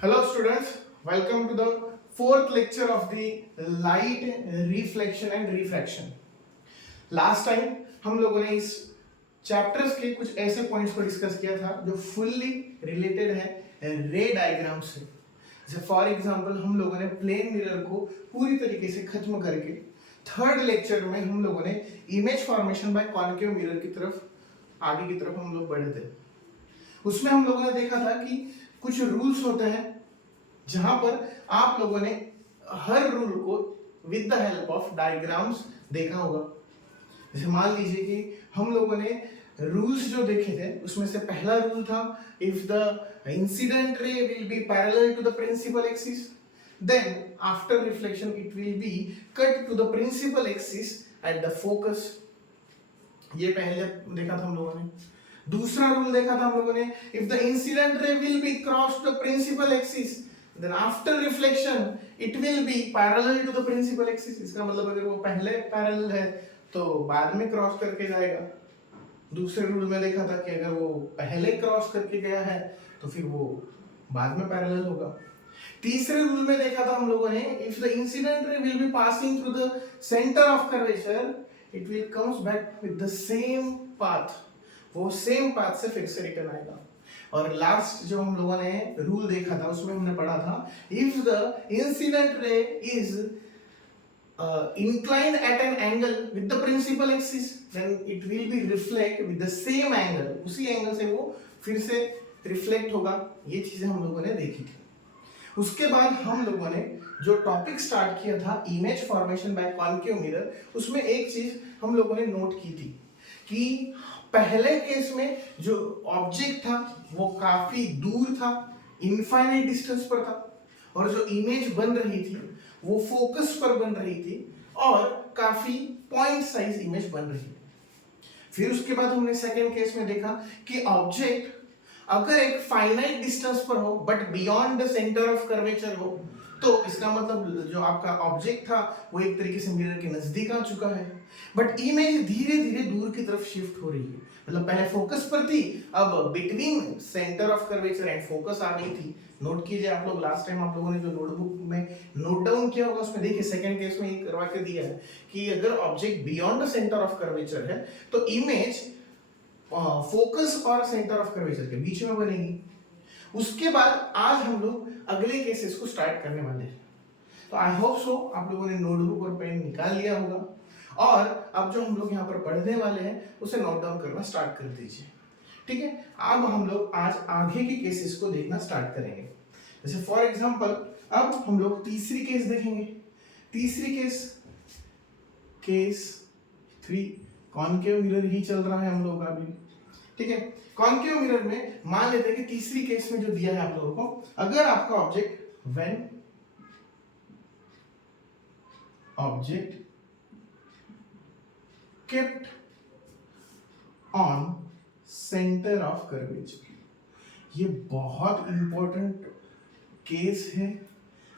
Hello students, welcome to the fourth lecture of the light reflection and refraction. Last time हम लोगों ने इस chapters के कुछ ऐसे पॉइंट्स को डिस्कस किया था जो फुल्ली रिलेटेड है रे डायग्राम से। जैसे फॉर एग्जांपल हम लोगों ने प्लेन मिरर को पूरी तरीके से खत्म करके थर्ड लेक्चर में हम लोगों ने image formation by concave mirror की तरफ आगे की तरफ हम लोग बढ़े थे। उसमें हम लोगों ने देखा था कि कुछ रूल्स होते हैं जहां पर आप लोगों ने हर रूल को with the help of diagrams देखा होगा। जैसे मान लीजिए कि हम लोगों ने रूल्स जो देखे थे उसमें से पहला रूल था if the incident ray will be parallel to the principal axis then after reflection it will be cut to the principal axis at the focus. ये पहले देखा था हम लोगों ने। दूसरा रूल देखा था हम लोगों ने if the incident ray will be cross the principal axis then after reflection it will be parallel to the principal axis. इसका मतलब अगर वो पहले पैरेलल है तो बाद में क्रॉस करके जाएगा। दूसरे रूल में देखा था कि अगर वो पहले क्रॉस करके गया है तो फिर वो बाद में पैरेलल होगा। तीसरे रूल में देखा था हम लोगों ने if the incident ray will be passing through the centre of curvature it will comes back with the same path, वो सेम पाथ से फिर से रिटर्न आएगा। और लास्ट जो हम लोगों ने रूल देखा था उसमें हमने पढ़ा था इफ द इंसिडेंट रे is inclined at an angle with the principal axis then it will be reflect with the same angle, उसी एंगल से वो फिर से रिफ्लेक्ट होगा। ये चीजें हम लोगों ने देखी थी। उसके बाद हम लोगों ने जो टॉपिक स्टार्ट किया था image formation by concave mirror, उसमें एक चीज हम लोगों ने नोट की थी कि पहले केस में जो ऑब्जेक्ट था वो काफी दूर था, इनफाइनाइट डिस्टेंस पर था, और जो इमेज बन रही थी वो फोकस पर बन रही थी और काफी पॉइंट साइज इमेज बन रही है। फिर उसके बाद हमने सेकेंड केस में देखा कि ऑब्जेक्ट अगर एक फाइनाइट डिस्टेंस पर हो but beyond the centre of curvature हो तो इसका मतलब जो आपका ऑब्जेक्ट था वो एक तरीके से मिरर के नजदीक आ चुका है, बट इमेज धीरे धीरे दूर की तरफ शिफ्ट हो रही है। मतलब पहले फोकस पर थी, अब between centre of curvature and focus आ गई थी। नोट कीजिए आप लोग, लास्ट टाइम आप लोगों ने जो नोटबुक में नोट डाउन किया होगा उसमें देखिए सेकंड केस में ये करवा के दिया है कि अगर object beyond the centre of curvature है तो इमेज फोकस और सेंटर ऑफ कर्वेचर के बीच में बनेगी। उसके बाद आज हम लोग अगले केसेस को स्टार्ट करने वाले हैं। तो आई होप सो आप लोगों ने नोटबुक और पेन निकाल लिया होगा और अब जो हम लोग यहाँ पर पढ़ने वाले हैं उसे नोट डाउन करना स्टार्ट कर दीजिए। ठीक है, अब हम लोग आज आगे के केसेस को देखना स्टार्ट करेंगे। जैसे फॉर एग्जांपल अब हम लोग तीसरी केस देखेंगे। तीसरी केस केस 3 कॉन्केव मिरर ही चल रहा है हम लोग का अभी। ठीक है, कॉन्केव मिरर में मान लेते हैं कि तीसरी केस में जो दिया है आप लोगों को, अगर आपका object when object kept on centre of curvature, ये बहुत इंपॉर्टेंट केस है,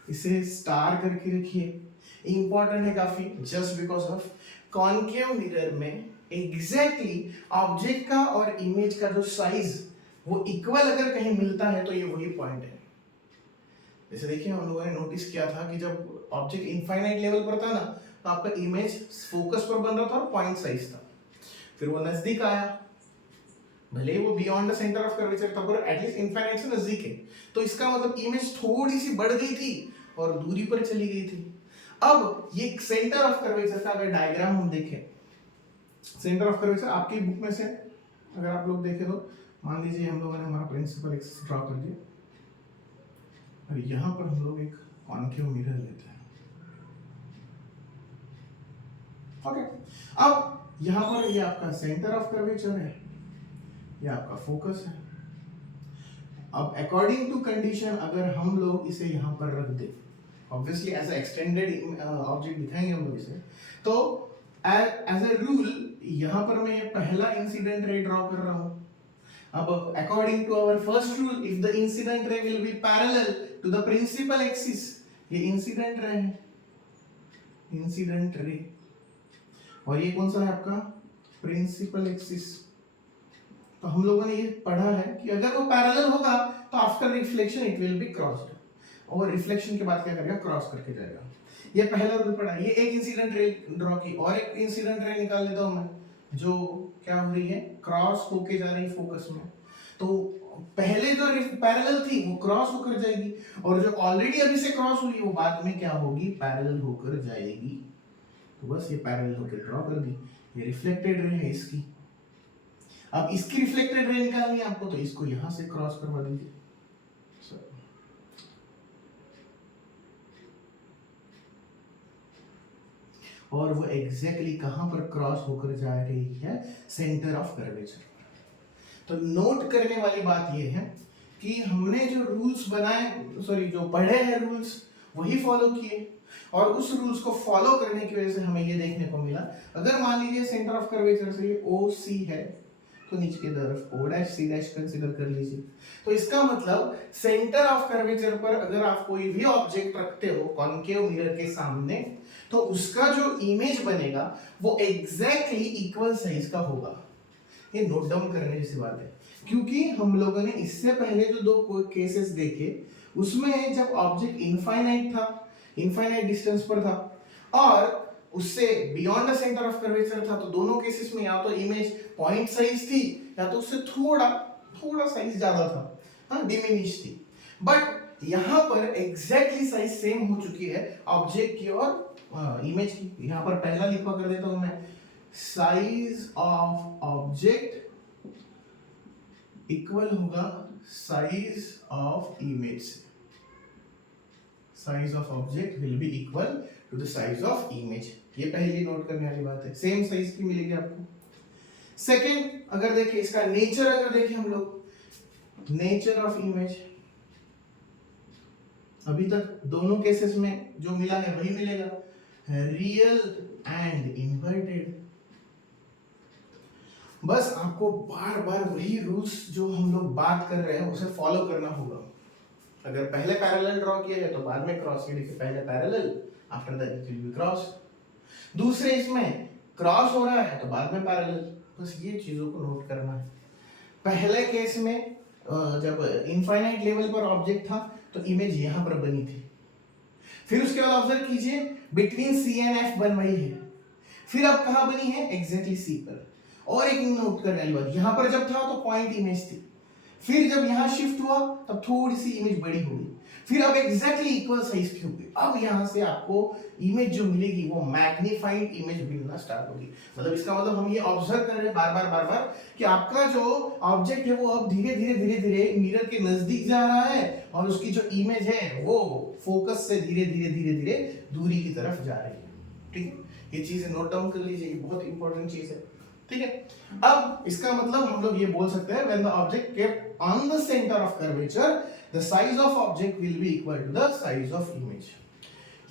इसे स्टार करके रखिए। इंपॉर्टेंट है काफी just because of concave mirror में एग्जैक्टली ऑब्जेक्ट का और इमेज का जो साइज वो इक्वल अगर कहीं मिलता है तो ये वही पॉइंट है। जैसे देखिए हम लोगों ने नोटिस किया था कि जब ऑब्जेक्ट इनफाइनाइट लेवल पर था ना तो आपका इमेज फोकस पर बन रहा था और पॉइंट साइज था, फिर वो नजदीक आया, भले वो beyond the centre of curvature था पर एटलीस्ट इनफाइनाइट से नजदीक है, तो इसका मतलब इमेज थोड़ी सी बढ़ गई थी और दूरी पर चली गई थी। अब ये सेंटर ऑफ कर्वेचर का अगर डायग्राम हम देखें, सेंटर ऑफ कर्वेचर आपकी बुक में से अगर आप लोग देखें तो मान लीजिए हम लोगों ने हमारा प्रिंसिपल एक्सिस ड्रॉ कर दिया और यहां पर हम लोग एक कॉन्केव मिरर लेते हैं। ओके, अब यहां पर ये आपका सेंटर ऑफ कर्वेचर है, ये आपका फोकस है। अब अकॉर्डिंग टू कंडीशन अगर हम लोग इसे यहां पर रख दे, obviously as a extended object दिखाएंगे हम लोग इसे, तो एज अ रूल यहां पर मैं पहला इंसिडेंट रे ड्रॉ कर रहा हूं। अब according to our first rule if the incident ray will be parallel to the principal axis, ये इंसिडेंट रे है, इंसिडेंट रे, और ये कौन सा है आपका प्रिंसिपल एक्सिस। तो हम लोगों ने ये पढ़ा है कि अगर वो पैरेलल होगा तो after reflection it will B crossed, और रिफ्लेक्शन के बाद क्या करेगा, क्रॉस करके जाएगा। ये पहला रूल पढ़ा। ये एक इंसिडेंट रे ड्रॉ की, और एक इंसिडेंट रे निकाल लेता हूं मैं, जो क्या हो रही है, क्रॉस होके जा रही है फोकस में। तो पहले जो पैरेलल थी वो क्रॉस होकर जाएगी, और जो ऑलरेडी अभी से क्रॉस हुई वो बाद में क्या होगी, पैरेलल होकर जाएगी। तो बस ये पैरेलल होकर ड्रॉ कर दी। ये रिफ्लेक्टेड रे है इसकी। अब इसकी रिफ्लेक्टेड रे निकालनी है आपको, तो इसको यहां से क्रॉस करवा दीजिए। और वो एग्जैक्टली कहां पर क्रॉस होकर जा रही है, सेंटर ऑफ कर्वेचर। तो नोट करने वाली बात ये है कि हमने जो रूल्स बनाए, सॉरी जो पढ़े हैं रूल्स, वही फॉलो किए, और उस रूल्स को फॉलो करने की वजह से हमें ये देखने को मिला, अगर मान लीजिए सेंटर ऑफ कर्वेचर से ओ सी है, तो नीचे की तरफ O dash C dash consider कर लीजिए। तो इसका मतलब सेंटर ऑफ कर्वेचर पर अगर आप कोई भी ऑब्जेक्ट रखते हो कॉन्केव मिरर के सामने, तो उसका जो इमेज बनेगा वो एग्जैक्टली इक्वल साइज का होगा। ये नोट डाउन करने जैसी बात है, क्योंकि हम लोगों ने इससे पहले जो दो केसेस देखे, उसमें जब ऑब्जेक्ट इनफाइनाइट था, इनफाइनाइट डिस्टेंस पर था, और उससे beyond the centre of curvature था, तो दोनों केसेस में या तो इमेज पॉइंट साइज थी, या तो उससे थोड़ा थोड़ा साइज ज्यादा था, हाँ डिमिनिश थी। बट यहाँ पर एग्जैक्टली साइज सेम हो चुकी है ऑब्जेक्ट की और इमेज की। यहाँ पर पहला लिखवा कर देता हूं मैं, साइज ऑफ ऑब्जेक्ट इक्वल होगा साइज ऑफ इमेज से। Size of object will be equal to the size of image. ये पहली नोट करने वाली बात है, सेम साइज की मिलेगी आपको। सेकेंड, अगर देखिए इसका नेचर, अगर देखिए हम लोग, नेचर ऑफ इमेज, अभी तक दोनों केसेस में जो मिला है वही मिलेगा, रियल एंड इन्वर्टेड। बस आपको बार बार वही रूल्स जो हम लोग बात कर रहे हैं उसे फॉलो करना होगा। अगर पहले पैरेलल ड्रॉ किया है तो बाद में क्रॉस, ये देखिए पहले parallel, after that it will be cross. दूसरे इसमें क्रॉस हो रहा है तो बाद में पैरेलल। बस ये चीजों को नोट करना है। पहले केस में जब इनफाइनाइट लेवल पर ऑब्जेक्ट था तो इमेज यहां पर बनी थी, फिर उसके बाद ऑब्जर्व कीजिए बिटवीन सी एंड एफ बन रही है, फिर अब कहां बनी है, एग्जैक्टली सी पर। और एक नोट करने वाली बात, यहां पर जब था तो पॉइंट इमेज थी, फिर जब यहां शिफ्ट हुआ तब थोड़ी सी इमेज बड़ी हो गई, फिर अब एग्जैक्टली इक्वल साइज की हो गई। अब यहां से आपको इमेज जो मिलेगी वो मैग्नीफाइड इमेज मिलना स्टार्ट होगी। मतलब इसका मतलब हम ये ऑब्जर्व कर रहे हैं बार बार कि आपका जो ऑब्जेक्ट है वो अब धीरे धीरे मिरर के नजदीक जा रहा है, और उसकी जो इमेज है वो फोकस से धीरे धीरे दूरी की तरफ जा रही है। ठीक है, ये चीजें नोट डाउन कर लीजिए, बहुत इंपॉर्टेंट चीज है। ठीक है, अब इसका मतलब हम लोग ये बोल सकते हैं, when the object kept on the center of curvature, the size of object will be equal to the size of image.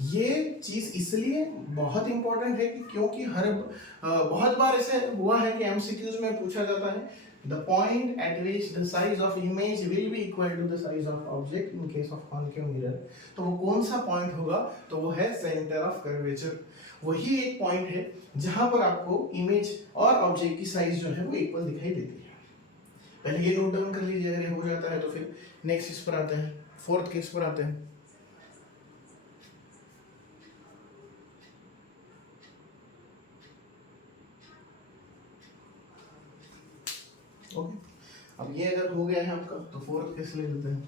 ये चीज इसलिए बहुत इंपॉर्टेंट है कि क्योंकि बहुत बार ऐसे हुआ है कि एमसीक्यूज में पूछा जाता है, the point at which the size of image will be equal to the size of object in case of concave mirror. तो वो कौन सा पॉइंट होगा, तो वो है सेंटर ऑफ कर्वेचर। वही एक पॉइंट है जहां पर आपको इमेज और ऑब्जेक्ट की साइज जो है वो इक्वल दिखाई देती है। पहले ये नोट डाउन कर लीजिए, अगर ये हो जाता है तो फिर नेक्स्ट इस पर आते हैं, फोर्थ केस पर आते हैं। ओके, अब ये अगर हो गया है आपका तो फोर्थ केस ले लेते हैं।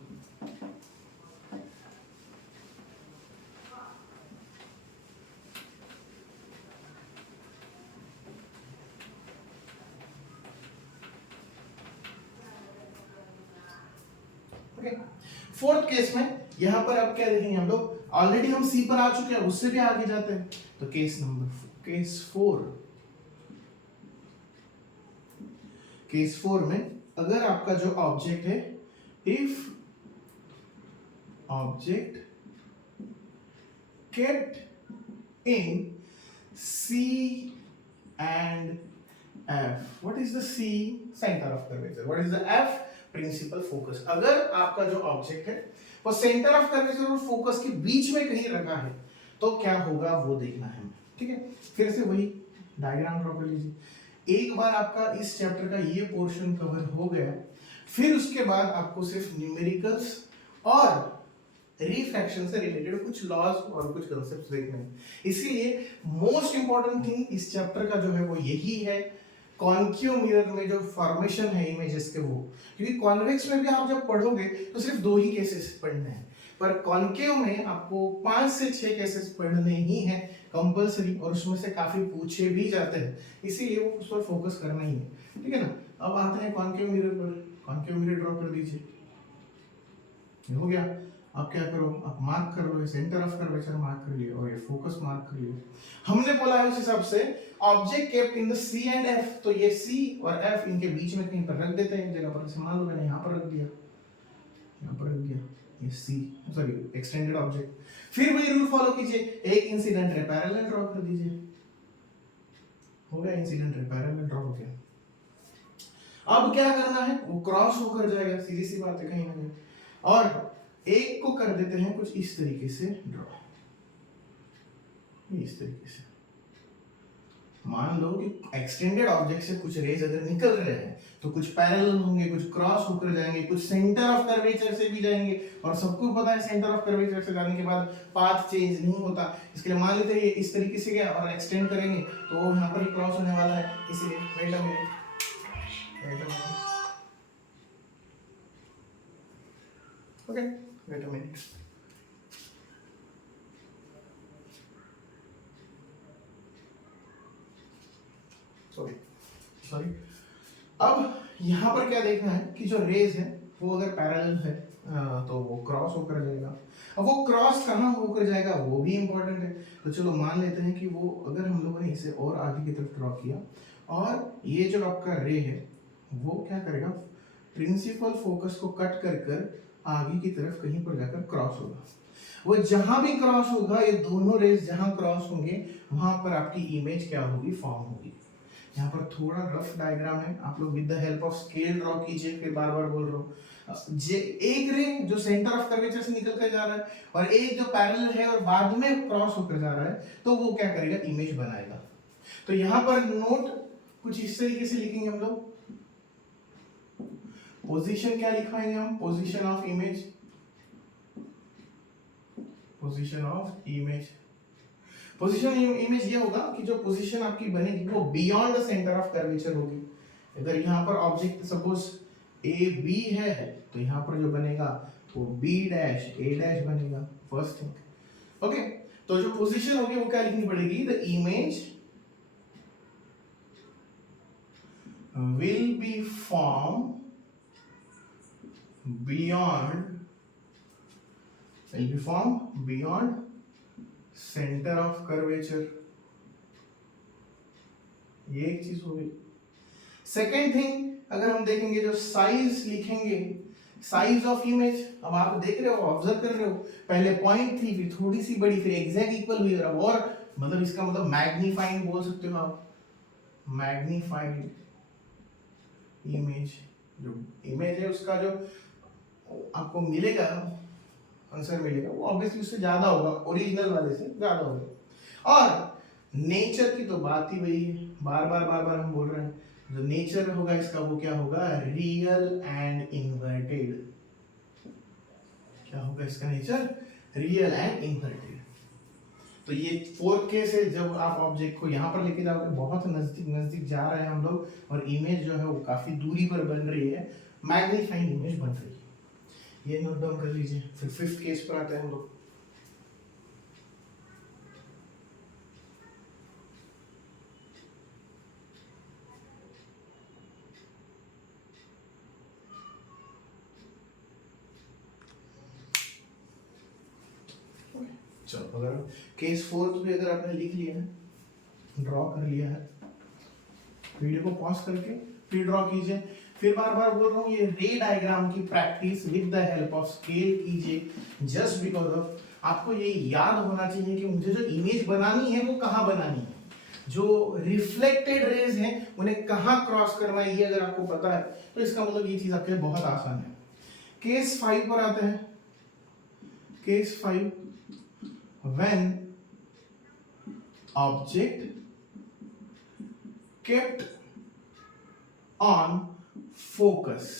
फोर्थ केस में यहां पर अब क्या देखेंगे हम लोग, ऑलरेडी हम सी पर आ चुके हैं, उससे भी आगे जाते हैं। तो केस 4 में अगर आपका जो ऑब्जेक्ट है, if object kept in C and F, what is the C, centre of curvature, what is the F, principal focus. अगर आपका जो ऑब्जेक्ट है वो सेंटर ऑफ कर्वेचर और फोकस के बीच में कहीं रखा है तो क्या होगा वो देखना है। ठीक है, फिर से वही डायग्राम ड्रॉ कर लीजिए। एक बार आपका इस चैप्टर का ये पोर्शन कवर हो गया, फिर उसके बाद आपको सिर्फ न्यूमेरिकल्स और रिफ्रैक्शन से रिलेटेड कुछ लॉज और कुछ कंसेप्ट्स देखने हैं। इसीलिए मोस्ट इंपॉर्टेंट थिंग इस चैप्टर का जो है वो यही है, कॉन्केव मिरर में जो फॉर्मेशन है इमेजेस के वो, क्योंकि कॉन्वेक्स में भी आप जब पढ़ोगे तो सिर्फ 2 ही केसेस पढ़ने हैं, पर कॉन्केव में आपको 5 से 6 केसेस पढ़ने ही हैं कंपलसरी, और उसमें से काफी पूछे भी जाते हैं, इसीलिए वो उस पर फोकस करना ही है, ठीक है ना। अब आते हैं कॉन्केव मिरर पर। कॉन्केव मिरर ड्रॉ कर दीजिए, ये हो गया। आप क्या करो, आप मार्क कर लो, सेंटर ऑफ कर्वेचर मार्क कर लिया और ये फोकस मार्क कर लिया। हमने बोला है उस हिसाब से object kept in the C and F, तो ये सी और एफ इनके बीच में कहीं पर रख देते हैं एक जगह पर। मान लो मैंने यहाँ पर रख दिया, यहाँ पर रख दिया, ये सी सॉरी एक्सटेंडेड ऑब्जेक्ट। फिर वही रूल फॉलो कीजिए, एक इंसिडेंट रे पैरेलल ड्रॉ कर दीजिए, हो गया इंसिडेंट रे पैरेलल ड्रॉ हो गया। अब क्या करना है, वो क्रॉस होकर जाएगा, सीधी सी बात है कहीं ना कहीं, और एक को कर देते हैं कुछ इस तरीके से ड्रॉ, इस तरीके से। मान लो कि एक्सटेंडेड ऑब्जेक्ट से कुछ रेज अगर निकल रहे हैं तो कुछ पैरेलल होंगे, कुछ क्रॉस होकर जाएंगे, कुछ सेंटर ऑफ कर्वेचर से भी जाएंगे, और सबको पता है सेंटर ऑफ कर्वेचर से जाने के बाद पाथ चेंज नहीं होता। इसके लिए मान लेते हैं ये इस तरीके से गया और एक्सटेंड करेंगे तो यहाँ पर ही क्रॉस होने वाला है, इसलिए wait a minute, okay wait a minute. Sorry, अब यहाँ पर क्या देखना है कि जो रेज है वो अगर पैरेलल है तो वो क्रॉस होकर जाएगा। अब वो क्रॉस कहाँ होकर जाएगा वो भी इंपॉर्टेंट है, तो चलो मान लेते हैं कि वो अगर हम लोगों ने इसे और आगे की तरफ ड्रॉ किया और ये जो आपका रे है वो क्या करेगा, प्रिंसिपल फोकस को कट कर कर आगे की तरफ कहीं पर जाकर क्रॉस होगा। वो जहां भी क्रॉस होगा, ये दोनों रेज जहां क्रॉस होंगे वहां पर आपकी इमेज क्या होगी, फॉर्म होगी। यहाँ पर थोड़ा रफ डायग्राम है, आप लोग with the help of scale draw कीजिए, फिर बार बार बोल रहा हूँ। एक रे जो सेंटर ऑफ कर्वेचर से निकल कर जा रहा है और एक जो पैरेलल है और बाद में क्रॉस होकर जा रहा है, तो वो क्या करेगा, इमेज बनाएगा। तो यहाँ पर नोट कुछ इस तरीके से लिखेंगे हम लोग, पोजीशन क्या लिखवाएंगे हम, position of image, position of image. Position image ये होगा कि जो पोजीशन आपकी बनेगी वो beyond the centre of curvature होगी। अगर यहाँ पर ऑब्जेक्ट सपोज ए बी है तो यहाँ पर जो बनेगा वो बी डैश ए डैश बनेगा, फर्स्ट थिंग। ओके, तो जो पोजीशन होगी वो क्या लिखनी पड़ेगी, the image will be formed beyond center of curvature, ये एक चीज हो गई। सेकेंड थिंग, अगर हम देखेंगे जो साइज लिखेंगे, साइज ऑफ इमेज, अब आप देख रहे हो, ऑब्जर्व कर रहे हो, पहले पॉइंट थी, फिर थोड़ी सी बड़ी, फिर एग्जैक्ट इक्वल हुई, और मतलब इसका मतलब मैग्नीफाइंग बोल सकते हो आप, मैग्नीफाइड इमेज। जो इमेज है उसका जो आपको मिलेगा, आंसर मिलेगा, वो ऑब्वियसली उससे ज्यादा होगा, ओरिजिनल वाले से ज्यादा होगा। और नेचर की तो बात ही वही है, बार बार हम बोल रहे हैं, जो नेचर होगा इसका वो क्या होगा, रियल एंड इन्वर्टेड। क्या होगा इसका नेचर, रियल एंड इन्वर्टेड। तो ये फोर्थ केस है, जब आप ऑब्जेक्ट को यहाँ पर लेके जाओगे, बहुत नजदीक जा रहे हैं हम लोग, और इमेज जो है वो काफी दूरी पर बन रही है, मैग्नीफाइंग इमेज बन रही है, ये नोट डाउन कर लीजिए। फिर फिफ्थ केस पर आते हैं हम लोग। चलो, अगर केस फोर्थ भी अगर आपने लिख लिया है, ड्रॉ कर लिया है, वीडियो को पॉज करके फिर ड्रॉ कीजिए। फिर बार बार बोल रहा हूँ, ये रे डायग्राम की practice with the help of scale कीजिए, जस्ट बिकॉज ऑफ आपको ये याद होना चाहिए कि मुझे जो इमेज बनानी है वो कहाँ बनानी है, जो रिफ्लेक्टेड रेज हैं उन्हें कहाँ क्रॉस करना है, ये अगर आपको पता है तो इसका मतलब ये चीज आपके लिए बहुत आसान है। केस 5 पर आते हैं। Case 5, when object kept on focus,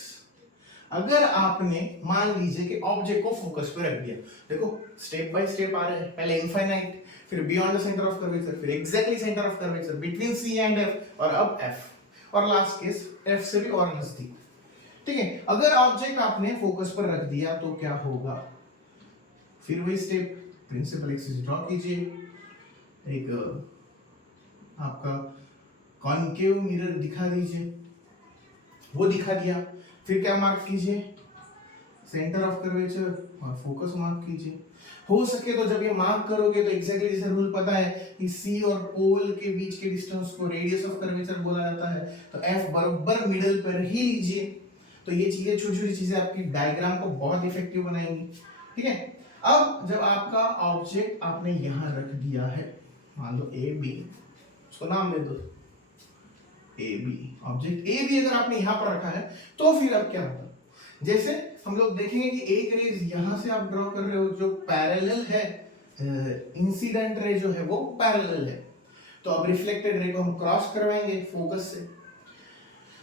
अगर आपने मान लीजिए कि ऑब्जेक्ट को फोकस पे रख दिया, देखो स्टेप बाय स्टेप आ रहे हैं, पहले इनफाइनाइट, फिर beyond the centre of curvature, फिर exactly centre of curvature, between C and F, और अब एफ, और लास्ट केस एफ से भी और नजदीक। ठीक है, अगर ऑब्जेक्ट आपने फोकस पर रख दिया तो क्या होगा, फिर वही स्टेप, प्रिंसिपल एक्सिस ड्रॉ कीजिए, एक आपका कॉन्केव मिरर दिखा दीजिए, वो दिखा दिया, फिर क्या मार्क कीजिए, सेंटर ऑफ कर्वेचर और फोकस मार्क कीजिए। हो सके तो जब ये मार्क करोगे तो एग्जैक्टली जैसे रूल पता है कि सी और पोल के बीच के डिस्टेंस को रेडियस ऑफ कर्वेचर बोला जाता है, तो एफ बराबर मिडिल पर ही लीजिए। तो ये चीजें, छोटी छोटी चीजें आपकी डायग्राम को बहुत इफेक्टिव बनाएंगी। ठीक है, अब जब आपका ऑब्जेक्ट आपने यहां रख दिया है, मान लो ए बी, उसको नाम दे दो A B, object A B अगर आपने यहां पर रखा है तो फिर अब क्या होता है, जैसे हम लोग देखेंगे कि एक रेज यहां से आप ड्रॉ कर रहे हो जो पैरेलल है, इंसिडेंट रे जो है वो पैरेलल है, तो अब रिफ्लेक्टेड रे को हम क्रॉस करवाएंगे फोकस से,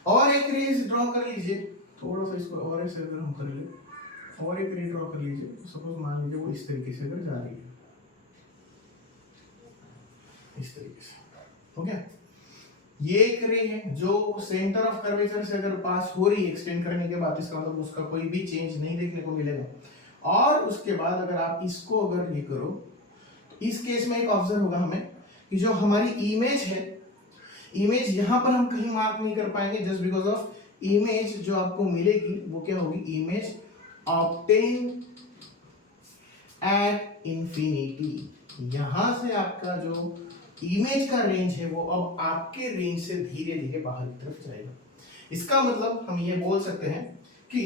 और एक रेज ड्रॉ कर लीजिए, थोड़ा सा इसको और ऐसे अगर हम कर ले, और एक रे ड्रॉ कर लीजिए, सपोज मान लीजिए वो इस तरीके से अगर जा रही है, इस तरीके से, हो गया। ये एक रे है जो सेंटर ऑफ कर्वेचर से अगर पास हो रही है एक्सटेंड करने के बाद, इसका मतलब उसका कोई भी चेंज नहीं देखने को मिलेगा। और उसके बाद अगर आप इसको अगर ये करो, तो इस केस में एक ऑब्जर्व होगा हमें कि जो हमारी इमेज है, इमेज यहां पर हम कहीं मार्क नहीं कर पाएंगे, जस्ट बिकॉज ऑफ इमेज जो आपको मिलेगी वो क्या होगी, इमेज ऑब्टेन एट इंफिनिटी। यहां से आपका जो इमेज का रेंज है वो अब आपके रेंज से धीरे धीरे बाहर की तरफ जाएगा। इसका मतलब हम ये बोल सकते हैं कि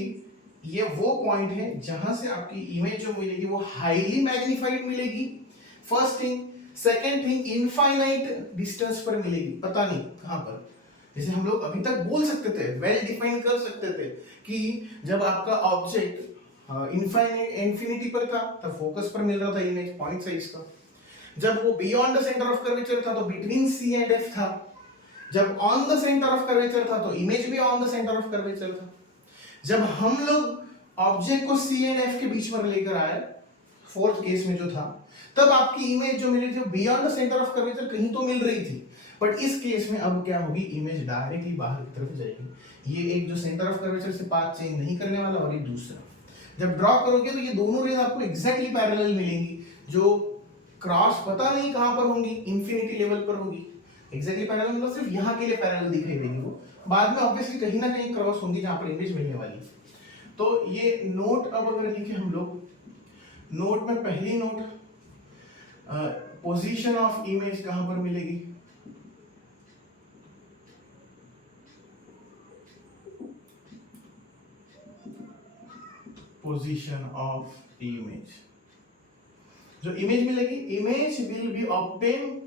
ये वो पॉइंट है जहां से आपकी इमेज जो मिलेगी वो हाईली मैग्नीफाइड मिलेगी, first thing. Second thing, infinite distance पर मिलेगी, पता नहीं कहां पर, जैसे हम लोग अभी तक बोल सकते थे, वेल डिफाइन कर सकते थे कि जब आपका ऑब्जेक्ट इंफिनिटी पर था तब फोकस पर मिल रहा था इमेज पॉइंट साइज का, जब वो beyond the centre of curvature था तो बिटवीन सी एंड एफ था, जब on the centre of curvature था तो इमेज भी on the centre of curvature था, जब हम लोग ऑब्जेक्ट को सी एंड एफ के बीच में लेकर आए फोर्थ केस में जो था, तब आपकी इमेज जो मिली थी beyond the centre of curvature कहीं तो मिल रही थी, बट इस केस में अब क्या होगी, इमेज डायरेक्टली बाहर की तरफ जाएगी। ये एक जो सेंटर ऑफ कर्वेचर से पाथ चेंज नहीं करने वाला, और ये दूसरा जब ड्रॉ करोगे तो ये दोनों रेज आपको एग्जैक्टली पैरेलल मिलेंगी, जो क्रॉस पता नहीं कहां पर होंगी, इंफिनिटी लेवल पर होगी, एग्जैक्टली पैरेलल मतलब सिर्फ यहां के लिए पैरेलल दिखाई देगी, वो बाद में ऑब्वियसली कहीं ना कहीं क्रॉस होंगी जहां पर इमेज मिलने वाली है। तो ये नोट अब अगर लिखे हम लोग, नोट में पहली नोट, पोजीशन ऑफ इमेज कहां पर मिलेगी, पोजीशन ऑफ इमेज, जो इमेज मिलेगी, image will be obtain,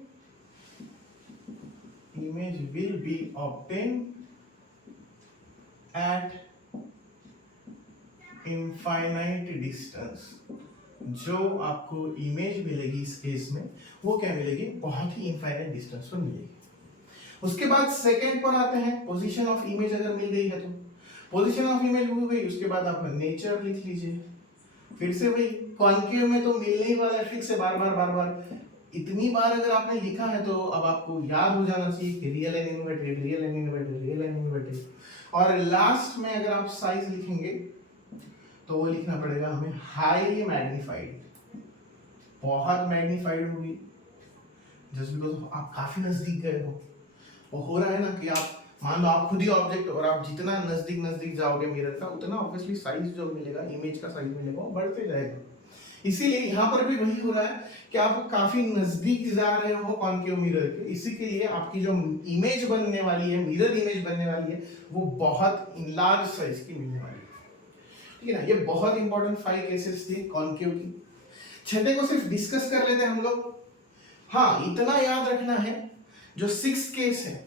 image will be obtain eight infinite distance. जो आपको इमेज मिलेगी इस केस में वो क्या मिलेगी, बहुत ही इनफाइनाइट डिस्टेंस पर मिलेगी। उसके बाद सेकंड पर आते हैं, पोजीशन ऑफ इमेज अगर मिल गई है तो पोजीशन ऑफ इमेज हो गई, उसके बाद आप नेचर लिख लीजिए, फिर से वही कॉन्केव में तो मिलने ही वाला है, फिक्स है, बार बार इतनी बार अगर आपने लिखा है तो अब आपको याद हो जाना चाहिए कि real and inverted, real and inverted, real and inverted. और लास्ट में अगर आप साइज लिखेंगे तो वो लिखना पड़ेगा हमें हाईली मैग्नीफाइड, बहुत मैग्नीफाइड होगी, जस्ट बिकॉज आप काफी नजदीक गए हो। वो हो रहा है ना कि आप मान लो आप खुद ही ऑब्जेक्ट, और आप जितना नजदीक जाओगे मिरर का, उतना ऑब्वियसली साइज जो मिलेगा, इमेज का साइज मिलेगा वो बढ़ते जाएगा। इसीलिए यहाँ पर भी वही हो रहा है कि आप काफी नजदीक जा रहे हो कॉन्केव मिरर के, इसी के लिए आपकी जो इमेज बनने वाली है, मिरर इमेज बनने वाली है, वो बहुत लार्ज साइज की मिलने वाली है। ठीक है ना, ये बहुत इंपॉर्टेंट 5 केसेस थे कॉन्केव की। छठे को सिर्फ डिस्कस कर लेते हैं हम लोग। हाँ, इतना याद रखना है, जो 6 केस है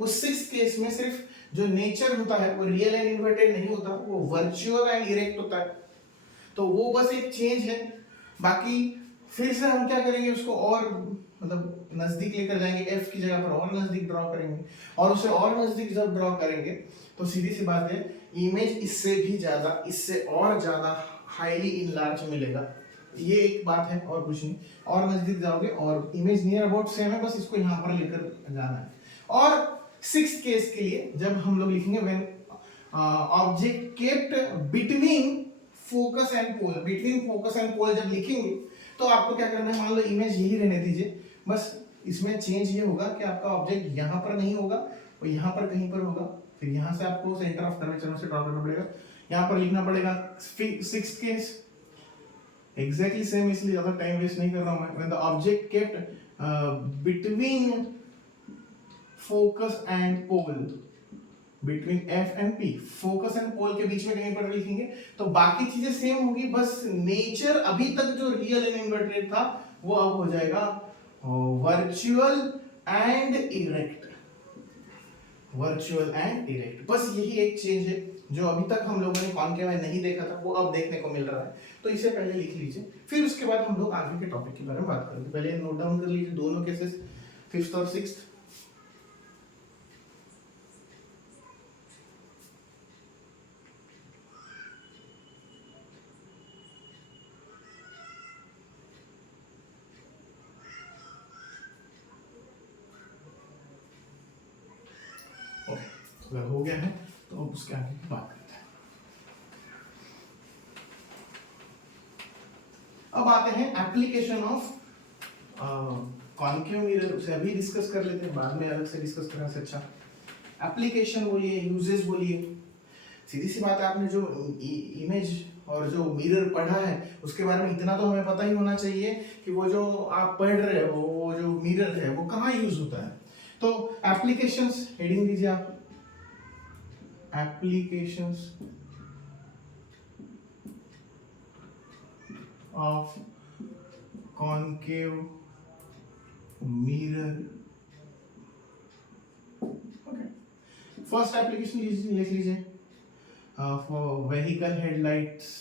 उस 6 केस में सिर्फ जो नेचर होता है वो रियल एंड इन्वर्टेड नहीं होता, वो वर्चुअल एंड इरेक्ट होता है, तो वो बस एक चेंज है। बाकी फिर से हम क्या करेंगे, उसको और मतलब नजदीक लेकर जाएंगे, एफ की जगह पर और नजदीक ड्रॉ करेंगे, और उसे और नजदीक जब ड्रॉ करेंगे तो सीधी सी बात है, इमेज इससे भी ज्यादा, इससे और ज्यादा हाईली इनलार्ज मिलेगा। ये एक बात है और कुछ नहीं। और नजदीक जाओगे और इमेज नियर अबाउट सेम है, बस इसको यहाँ पर लेकर जाना है। और 6th केस के लिए जब हम लोग लिखेंगे when object kept between focus and pole, between focus and pole जब लिखेंगे तो आपको क्या करना है, मान लो इमेज यही रहने दीजिए, बस इसमें चेंज ये होगा कि आपका ऑब्जेक्ट यहाँ पर नहीं होगा, वो यहाँ पर कहीं पर होगा। फिर यहाँ से आपको सेंटर ऑफ कर्वेचर से ड्रॉ करना पड़ेगा, यहाँ पर लिखना पड़ेगा 6th केस एग्जैक्टली सेम, इसलिए ज्यादा टाइम वेस्ट नहीं कर रहा हूं मैं। When the object kept between focus and pole, between F and P, focus and pole के बीच में कहीं पर लिखेंगे तो बाकी चीजें सेम होगी, बस नेचर अभी तक जो रियल एंड इन्वर्टेड था वो अब हो जाएगा virtual and erect, virtual and erect. बस यही एक चेंज है जो अभी तक हम लोगों ने कॉनकेव में नहीं देखा था, वो अब देखने को मिल रहा है। तो इसे पहले लिख लीजिए, फिर उसके बाद हम लोग आगे के टॉपिक के बारे में बात करेंगे। पहले नोट डाउन कर लीजिए दोनों केसेस, 5th और 6th। अगर हो गया है तो अब उसके आगे की बात करते हैं। अब आते हैं एप्लीकेशन ऑफ कॉनकेव मिरर, उसे अभी डिस्कस कर लेते हैं, बाद में अलग से डिस्कस करने से अच्छा। एप्लीकेशन बोलिए, यूजेस बोलिए, सीधी सी बात है, आपने जो इमेज और जो मिरर पढ़ा है उसके बारे में इतना तो हमें पता ही होना चाहिए कि वो जो आप पढ़ रहे हो, वो जो मिरर है वो कहाँ यूज होता है। तो एप्लीकेशंस हेडिंग दीजिए आप, applications of concave mirror। okay, first application लिख लीजिए फॉर व्हीकल हेडलाइट्स।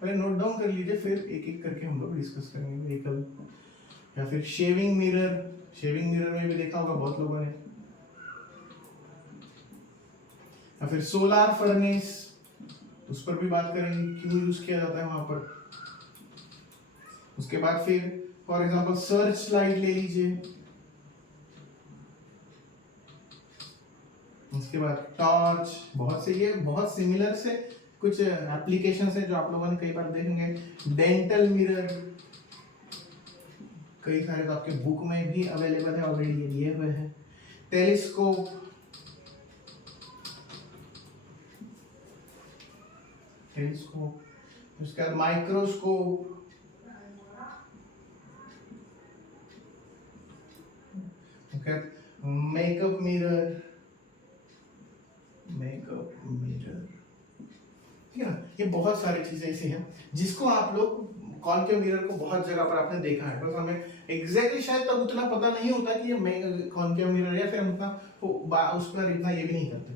पहले नोट डाउन कर लीजिए, फिर एक एक करके हम लोग डिस्कस करेंगे। व्हीकल या फिर शेविंग मिरर, शेविंग मिरर में भी देखा होगा बहुत लोगों ने। या फिर सोलार फर्नेस, उस पर भी बात करेंगे क्यों यूज किया जाता है वहां पर। उसके बाद फिर फॉर एग्जांपल सर्च लाइट ले लीजिए, उसके बाद टॉर्च, बहुत से ये बहुत सिमिलर से कुछ एप्लीकेशन है जो आप लोगों ने कई बार देखेंगे। डेंटल मिरर, कई सारे तो आपके बुक में भी अवेलेबल है, ऑलरेडी ये दिए हुए हैं। टेलीस्कोप, टेलीस्कोप, उसके बाद microscope, makeup mirror, makeup mirror, ठीक है ना। ये बहुत सारी चीजें ऐसी हैं जिसको आप लोग कॉनकेव मिरर को बहुत जगह पर आपने देखा है, बस हमें एग्जैक्टली शायद तब उतना पता नहीं होता कि ये कॉनकेव मिरर, या फिर हम उतना उस पर इतना ये भी नहीं करते।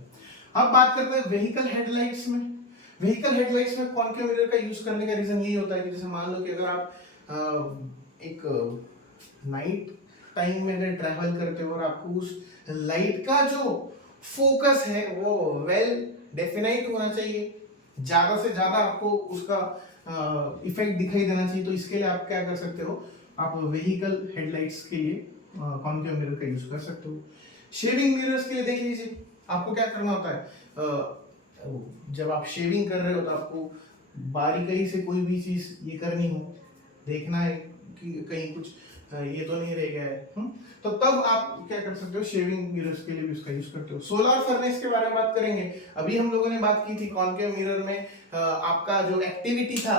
अब बात करते हैं व्हीकल हेडलाइट्स में। व्हीकल हेडलाइट्स में कॉनकेव मिरर का यूज करने का रीजन यही होता है कि जैसे मान लो कि अगर आप एक नाइट टाइम में अगर ट्रैवल करते हो और आपको उस लाइट का जो फोकस है वो वेल डेफिनाइट होना चाहिए, ज्यादा से ज्यादा आपको उसका इफेक्ट दिखाई देना चाहिए, तो इसके लिए आप क्या कर सकते हो, आप व्हीकल हेडलाइट्स के लिए कॉनकेव मिरर का यूज कर सकते हो। शेविंग मिरर्स के लिए देख लीजिए, आपको क्या करना होता है, जब आप शेविंग कर रहे हो तो आपको बारीकाई से कोई भी चीज ये करनी हो, देखना है कि कहीं कुछ ये तो नहीं रह गया है, तो तब आप क्या कर सकते हो, शेविंग मिरर्स के लिए भी उसका यूज करते हो। सोलर फर्नेस के बारे में बात करेंगे, अभी हम लोगों ने बात की थी कॉनकेव मिरर में आपका जो एक्टिविटी था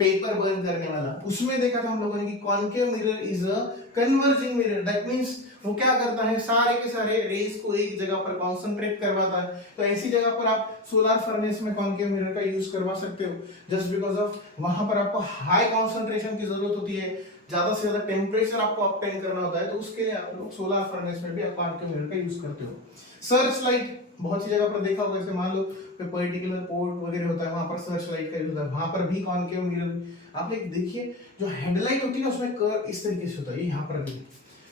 पेपर बर्न करने वाला, उसमें देखा था हम लोगों ने कि concave mirror is a converging mirror. That means वो क्या करता है, सारे के सारे रेज को एक जगह पर कंसंट्रेट करवाता है। तो ऐसी जगह पर आप सोलर फर्नेस में कॉनकेव मिरर का यूज करवा सकते हो, जस्ट बिकॉज ऑफ वहां पर आपको हाई कंसंट्रेशन की जरूरत होती है, ज्यादा से ज्यादा टेम्परेचर आपको ऑब्टेन करना होता है, तो उसके लिए आप लोग सोलर फर्नेस में भी आप कॉनकेव मिरर का यूज करते हो। सर्च लाइट बहुत सी जगह पर देखा होगा, जैसे मान लो कोई पर्टिकुलर पोर्ट वगैरह होता है, वहां पर सर्च लाइट का यूज होता है, वहां पर भी कॉनकेव मिरर। आप एक देखिए जो हेडलाइट होती है ना उसमें कर्व इस तरीके से होता है, यहाँ पर भी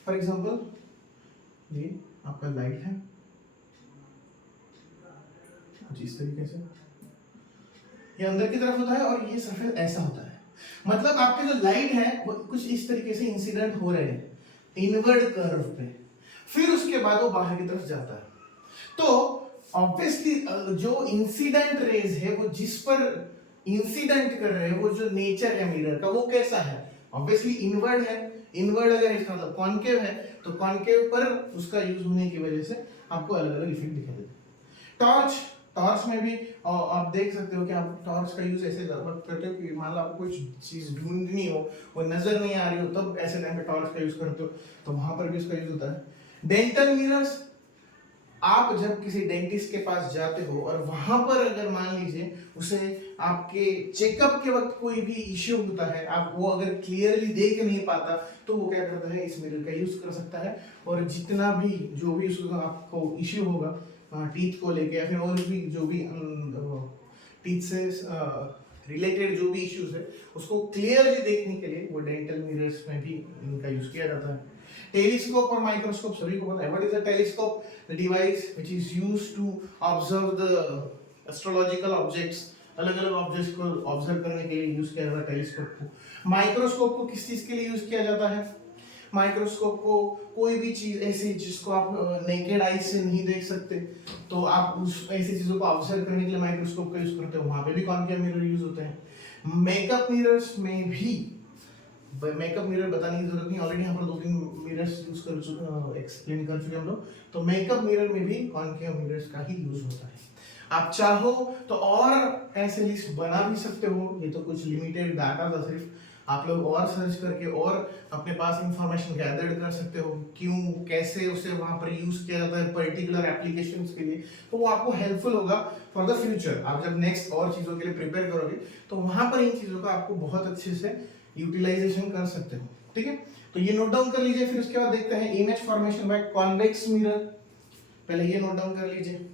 फॉर एग्जांपल ये आपका लाइट है, कुछ इस तरीके से ये अंदर की तरफ होता है और ये सफेद ऐसा होता है। मतलब आपके जो लाइट है वो कुछ इस तरीके से इंसिडेंट हो रहे हैं इनवर्ड कर्व पे, फिर उसके बाद वो बाहर की तरफ जाता है। तो ऑब्वियसली जो इंसिडेंट रेज है वो जिस पर इंसिडेंट कर रहे हैं, वो जो नेचर है मिरर का वो कैसा है, ऑब्वियसली इनवर्ड है। इनवर्ड अगर इसका मतलब कॉन्केव है तो कॉन्केव पर उसका यूज होने की वजह से आपको अलग अलग इफेक्ट दिखाई देते हैं। टॉर्च, टॉर्च में भी आप देख सकते हो कि आप टॉर्च का यूज ऐसे करते हो कि मान लो आपको कोई चीज ढूंढनी हो, वो नजर नहीं आ रही हो, तब ऐसे टाइम पे टॉर्च का यूज करते हो, तो वहां पर भी उसका यूज होता है। डेंटल मिरर्स, आप जब किसी डेंटिस्ट के पास जाते हो और वहां पर अगर मान लीजिए उसे आपके चेकअप के वक्त कोई भी इश्यू होता है, आप वो अगर क्लियरली देख नहीं पाता, तो वो क्या करता है, इस मिरर का यूज कर सकता है और जितना भी जो भी उसको आपको इश्यू होगा टीथ को लेके या फिर और भी जो भी टीथ से रिलेटेड जो भी इश्यूज है उसको क्लियरली देखने के लिए वो डेंटल मिरर्स में भी इनका यूज किया जाता है। टेलीस्कोप और माइक्रोस्कोप सभी को पता है। What is a telescope? The device which is used to observe the astrological objects, अलग अलग ऑब्जेक्ट्स को ऑब्जर्व करने के लिए यूज किया जाता है टेलीस्कोप को। माइक्रोस्कोप को किस चीज के लिए यूज किया जाता है? माइक्रोस्कोप को कोई भी चीज ऐसी जिसको आप नेकेड आई से नहीं देख सकते, तो आप उस ऐसी चीजों को ऑब्जर्व करने के लिए माइक्रोस्कोप का यूज करते हो, वहां पे भी कॉन्केव मिरर यूज होते हैं। मेकअप मिरर्स में भी, मेकअप मिरर बताने की जरूरत नहीं, ऑलरेडी हम लोग 2-3 मिरर्स यूज कर चुके, एक्सप्लेन कर चुके हम लोग। तो मेकअप मिरर में भी कॉन्केव मिरर्स का ही यूज होता है। आप चाहो तो और ऐसे लिस्ट बना भी सकते हो, ये तो कुछ लिमिटेड डाटा था सिर्फ, आप लोग और सर्च करके और अपने पास इंफॉर्मेशन गैदर कर सकते हो क्यों कैसे उसे वहां पर यूज किया जाता है पर्टिकुलर एप्लीकेशंस के लिए, तो वो आपको हेल्पफुल होगा फॉर द फ्यूचर। आप जब नेक्स्ट और चीजों के लिए प्रिपेयर करोगे तो वहां पर इन चीजों का आपको बहुत अच्छे से यूटिलाइजेशन कर सकते हो। ठीक है, तो ये नोट डाउन कर लीजिए, फिर उसके बाद देखते हैं image formation by convex mirror. पहले ये नोट डाउन कर लीजिए।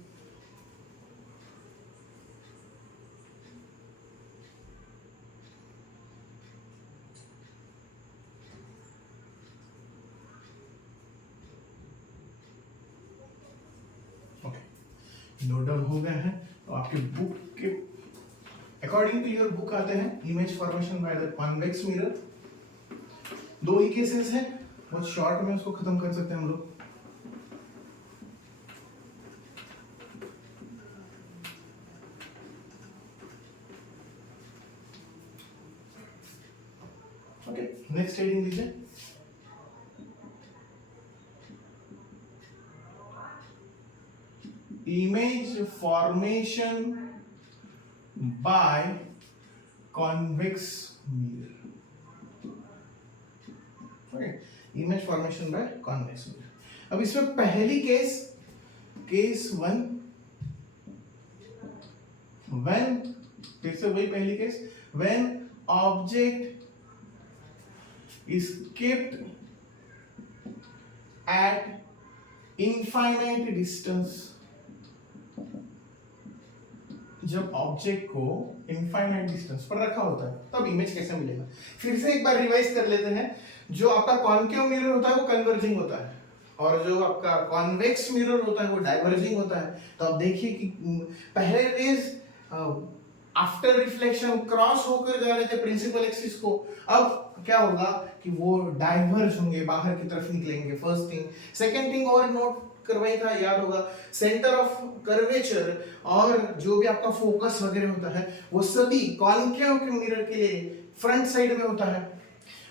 नोट डाउन हो गए हैं तो आपके बुक के अकॉर्डिंग टू योर बुक आते हैं image formation by the convex mirror. 2 he cases हैं, बहुत शॉर्ट में उसको खत्म कर सकते हैं हम लोग। ओके, नेक्स्ट हेडिंग लीजिए। Image formation by convex mirror. Okay, image formation by convex mirror. अब इसमें पहली केस 1, when, फिर से वही पहली case, when object is kept at infinite distance, जब ऑब्जेक्ट को इनफाइनाइट डिस्टेंस पर रखा होता है तब इमेज कैसे मिलेगा। फिर से एक बार रिवाइज कर लेते हैं। जो आपका कॉन्केव मिरर होता है वो कन्वर्जिंग होता है और जो आपका कॉन्वेक्स मिरर होता है वो डाइवर्जिंग होता है। तो आप देखिए कि पहले रेज आफ्टर रिफ्लेक्शन क्रॉस होकर जा रहे थे प्रिंसिपल एक्सिस को, अब क्या होगा कि वो डाइवर्ज होंगे, बाहर की तरफ निकलेंगे। First thing. सेकंड थिंग और नोट करवाई था, याद होगा, सेंटर ऑफ कर्वेचर और जो भी आपका फोकस वगैरह होता है वो सभी कॉन्केव के मिरर के लिए फ्रंट साइड में होता है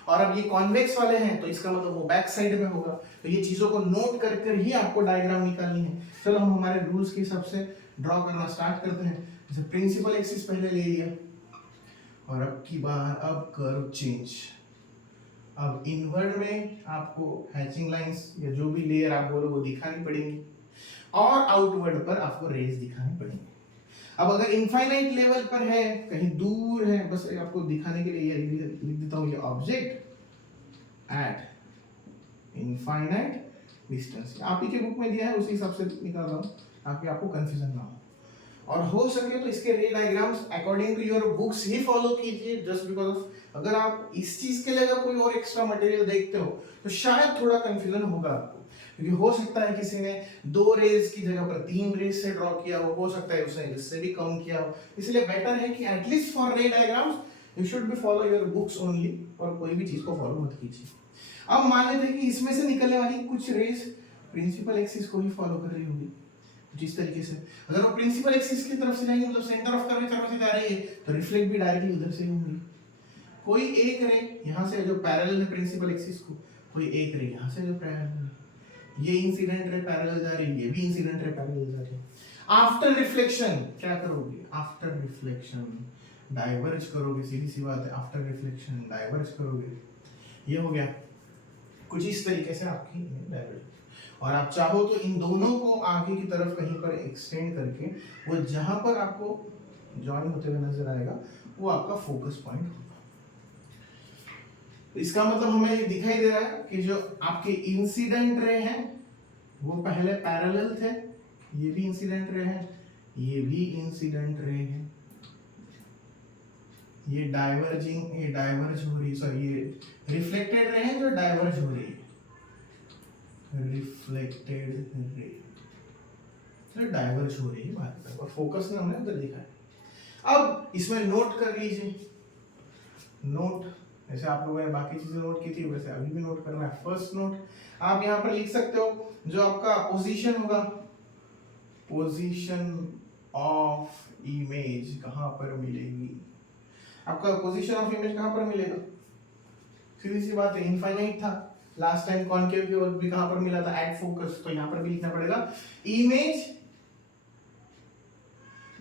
और अब ये कॉन्वेक्स वाले हैं तो इसका मतलब वो बैक साइड में होगा। तो ये चीजों को नोट कर कर ही आपको डायग्राम निकालनी है। चलो हम हमारे रूल्स के हिसाब से ड्रॉ करना स्टार्ट करते हैं। जैसे प्रिंसिपल एक्सिस पहले ले लिया और अब की बार अब कर्व चेंज। अब इनवर्ड में आपको हैचिंग लाइंस या जो भी लेयर आप बोलो वो दिखानी पड़ेंगी और आउटवर्ड पर आपको रेज दिखानी पड़ेंगी। अब अगर इनफाइनाइट लेवल पर है, कहीं दूर है, बस आपको दिखाने के लिए ये लिख देता हूँ, ये ऑब्जेक्ट एट इनफाइनाइट डिस्टेंस आप ही के बुक में दिया है उसी हिसाब से निकाल रहा हूँ ताकि आपको कंफ्यूजन ना हो। और हो सके तो इसके ray diagrams according to your books ही फॉलो कीजिए। जस्ट बिकॉज ऑफ अगर आप इस चीज के लिए अगर कोई और एक्स्ट्रा मटेरियल देखते हो तो शायद थोड़ा कंफ्यूजन होगा आपको। क्योंकि हो सकता है किसी ने 2 रेज की जगह पर 3 रेज से ड्रॉ किया हो सकता है उसने इससे भी कम किया हो, इसलिए बेटर है कि एटलीस्ट फॉर रे diagrams you should be follow your books only, और कोई भी चीज को फॉलो मत कीजिए। अब मान लेते हैं कि इसमें से निकलने वाली कुछ रेज प्रिंसिपल एक्सिस को ही फॉलो कर रही होगी जिस तरीके से, अगर वो प्रिंसिपल एक्सिस की तरफ से जाएंगे मतलब सेंटर ऑफ कर्वेचर में से जा रही है तो रिफ्लेक्ट भी डायरेक्टली उधर से ही होंगी। कोई एक रे यहाँ से जो पैरेलल है प्रिंसिपल एक्सिस को, कोई एक रे यहाँ से जो पैरेलल है, ये इंसिडेंट रे पैरेलल जा रही है, ये भी इंसिडेंट रे पैरेलल जा रही है। आफ्टर रिफ्लेक्शन क्या करोगे, आफ्टर रिफ्लेक्शन डाइवर्ज करोगे, सीधी सी बात है, आफ्टर रिफ्लेक्शन डाइवर्ज करोगे, ये हो गया कुछ इस तरीके से आपकी डाइवर्ज। और आप चाहो तो इन दोनों को आगे की तरफ कहीं पर एक्सटेंड करके वो जहां पर आपको ज्वाइन होते हुए नजर आएगा वो आपका फोकस पॉइंट होगा। इसका मतलब हमें ये दिखाई दे रहा है कि जो आपके इंसिडेंट रे हैं वो पहले पैरेलल थे, ये भी इंसिडेंट रे है, ये भी इंसिडेंट रे है, ये डाइवर्जिंग, ये डाइवर्ज हो रही, सॉरी ये रिफ्लेक्टेड रे है जो डाइवर्ज हो रही है, रिफ्लेक्टेड रे तो डाइवर्ज हो रही है बात पर, और फोकस ने हमने उधर दिखाया। अब इसमें नोट कर लीजिए, नोट जैसे आप लोगों ने बाकी चीजें नोट की थी वैसे अभी भी नोट करना है। फर्स्ट नोट आप यहाँ पर लिख सकते हो, जो आपका पोजीशन होगा, पोजीशन ऑफ इमेज कहाँ पर मिलेगी, आपका पोजीशन ऑफ इमेज कहाँ पर मिलेगा, सीधी सी बात है, इनफाइनाइट था लास्ट टाइम, कॉनकेव की ओर भी कहाँ पर मिला था, एट फोकस, तो यहाँ पर भी लिखना पड़ेगा image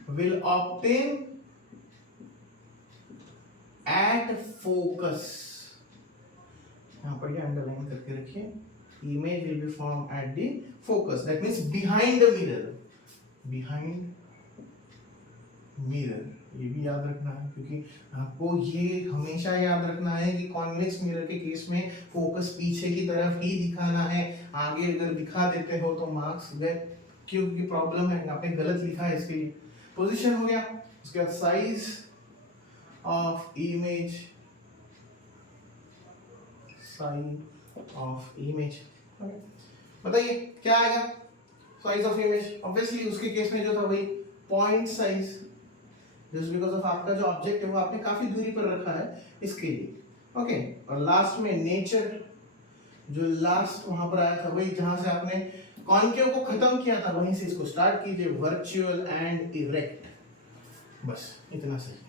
will obtain at focus, यहाँ पर ये अंडरलाइन करके रखिए, image will be form eight the focus, that means behind the mirror, behind mirror, ये भी याद रखना है क्योंकि आपको ये हमेशा याद रखना है कि कॉन्वेक्स मिरर के केस में फोकस पीछे की तरफ ही दिखाना है, आगे अगर दिखा देते हो तो मार्क्स गए, क्योंकि प्रॉब्लम है आपने गलत लिखा है इसके लिए। पोजीशन हो गया, उसके बाद size of image, size of image, बताइए क्या आएगा साइज ऑफ इमेज, ऑब्वियसली उसके केस में जो था वही point size, just because of आपका जो ऑब्जेक्ट है वो आपने काफी दूरी पर रखा है इसके लिए, ओके। और लास्ट में नेचर, जो लास्ट वहां पर आया था वही जहां से आपने कॉनकेव को खत्म किया था वहीं से इसको स्टार्ट कीजिए, वर्चुअल एंड इरेक्ट, बस इतना सही है।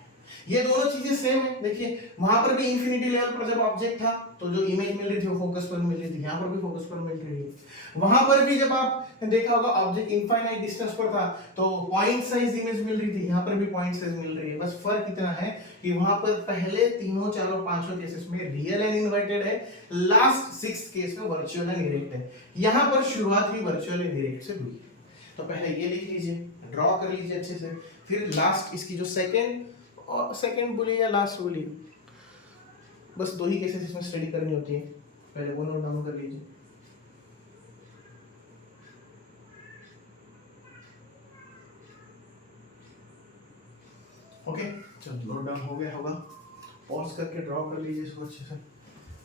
ये दोनों चीजें सेम है, देखिए वहां पर भी इंफिनिटी लेवल पर जब ऑब्जेक्ट था तो जो इमेज मिल रही थी वो फोकस पर मिल रही थी, यहाँ पर भी फोकस पर मिल रही है, वहां पर भी जब आप देखा होगा ऑब्जेक्ट इनफाइनाइट डिस्टेंस पर था तो पॉइंट साइज इमेज मिल रही थी, यहाँ पर भी पॉइंट साइज मिल रही है, बस फर्क इतना है कि वहां पर पहले तीनों चारों पांचों केसेस में रियल एंड इन्वर्टेड है, लास्ट सिक्स्थ केस में वर्चुअल एंड इरेक्ट है, यहाँ पर शुरुआत भी वर्चुअल एंड इरेक्ट से हुई। तो पहले ये लिख लीजिए, ड्रॉ कर लीजिए अच्छे से, फिर लास्ट इसकी जो सेकंड बोलिए या लास्ट बोलिए, बस 2 ही केसेस इसमें स्टडी करनी होती है, पहले वो नोट डाउन कर लीजिए। ओके चलो नोट डाउन हो गया होगा, पॉज करके ड्रॉ कर लीजिए इसको अच्छे से।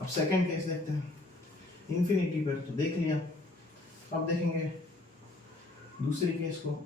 अब सेकंड केस देखते हैं, इंफिनिटी पर तो देख लिया, अब देखेंगे दूसरी केस को।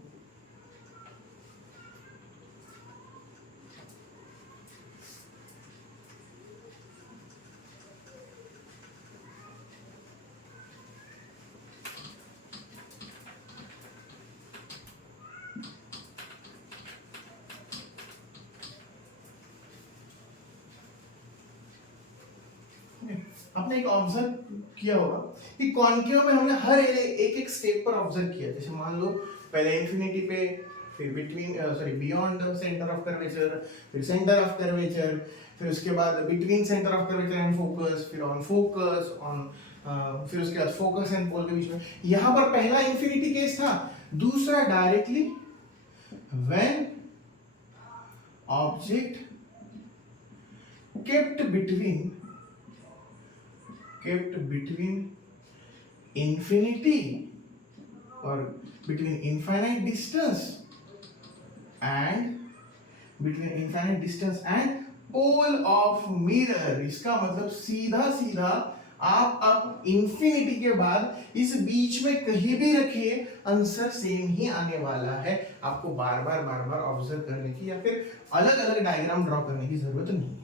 आपने एक ऑब्जर्व किया होगा कि कॉनकेव में हमने हर एक एक स्टेप पर ऑब्जर्व किया, जैसे मान लो पहले इंफिनिटी पे, फिर बियॉन्ड सेंटर ऑफ कर्वेचर, फिर सेंटर ऑफ कर्वेचर, फिर उसके बाद between centre of curvature and focus, फिर ऑन फोकस, फिर उसके बाद फोकस एंड पोल के बीच में। यहाँ पर पहला इंफिनिटी केस था, दूसरा directly when object kept between infinity or between infinite distance and pole of mirror। इसका मतलब सीधा सीधा आप अब इंफिनिटी के बाद इस बीच में कहीं भी रखिए, आंसर सेम ही आने वाला है। आपको बार बार ऑब्जर्व करने की या फिर अलग अलग डायग्राम ड्रॉ करने की जरूरत नहीं है।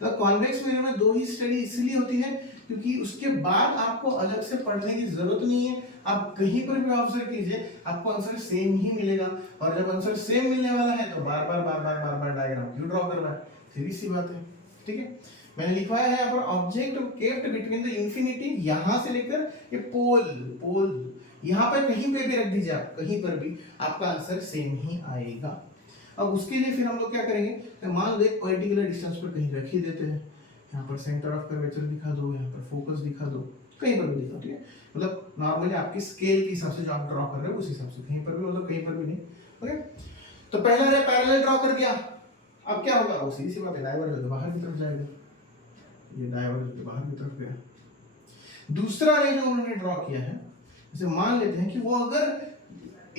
तो कॉन्वेक्स मिरर में दो ही स्टडी इसलिए होती है क्योंकि उसके बाद आपको अलग से पढ़ने की जरूरत नहीं है। आप कहीं पर भी ऑब्जर्व कीजिए, आपको आंसर सेम ही मिलेगा। और जब आंसर सेम मिलने वाला है तो बार बार डायग्राम क्यों ड्रॉ करना है, सीधी सी बात है। ठीक है, मैंने लिखवाया है यहाँ पर object kept between the infinity, यहां से लेकर ये पोल यहाँ पर कहीं पे भी रख दीजिए, आप कहीं पर भी आपका आंसर सेम ही आएगा। अब उसके लिए फिर हम लोग क्या करेंगे, तो मान लो एक पर्टिकुलर डिस्टेंस पर कहीं रख ही देते हैं, यहाँ पर सेंटर ऑफ कर्वेचर दिखा दो, यहाँ पर फोकस दिखा दो, कहीं पर भी दिखा, ठीक है, मतलब नॉर्मली आपकी स्केल के हिसाब से जो आप ड्रॉ कर रहे हो उस हिसाब से, कहीं पर भी मतलब कहीं पर भी नहीं। ओके, तो पहला रे पैरेलल ड्रॉ कर दिया, अब क्या होगा, वो सीधी सी बात है, डाइवर्ज होकर बाहर की तरफ जाएगा, ये डाइवर्ज होकर बाहर की तरफ गया। दूसरा रे जो उन्होंने ड्रॉ किया है, जैसे मान लेते हैं कि वो अगर,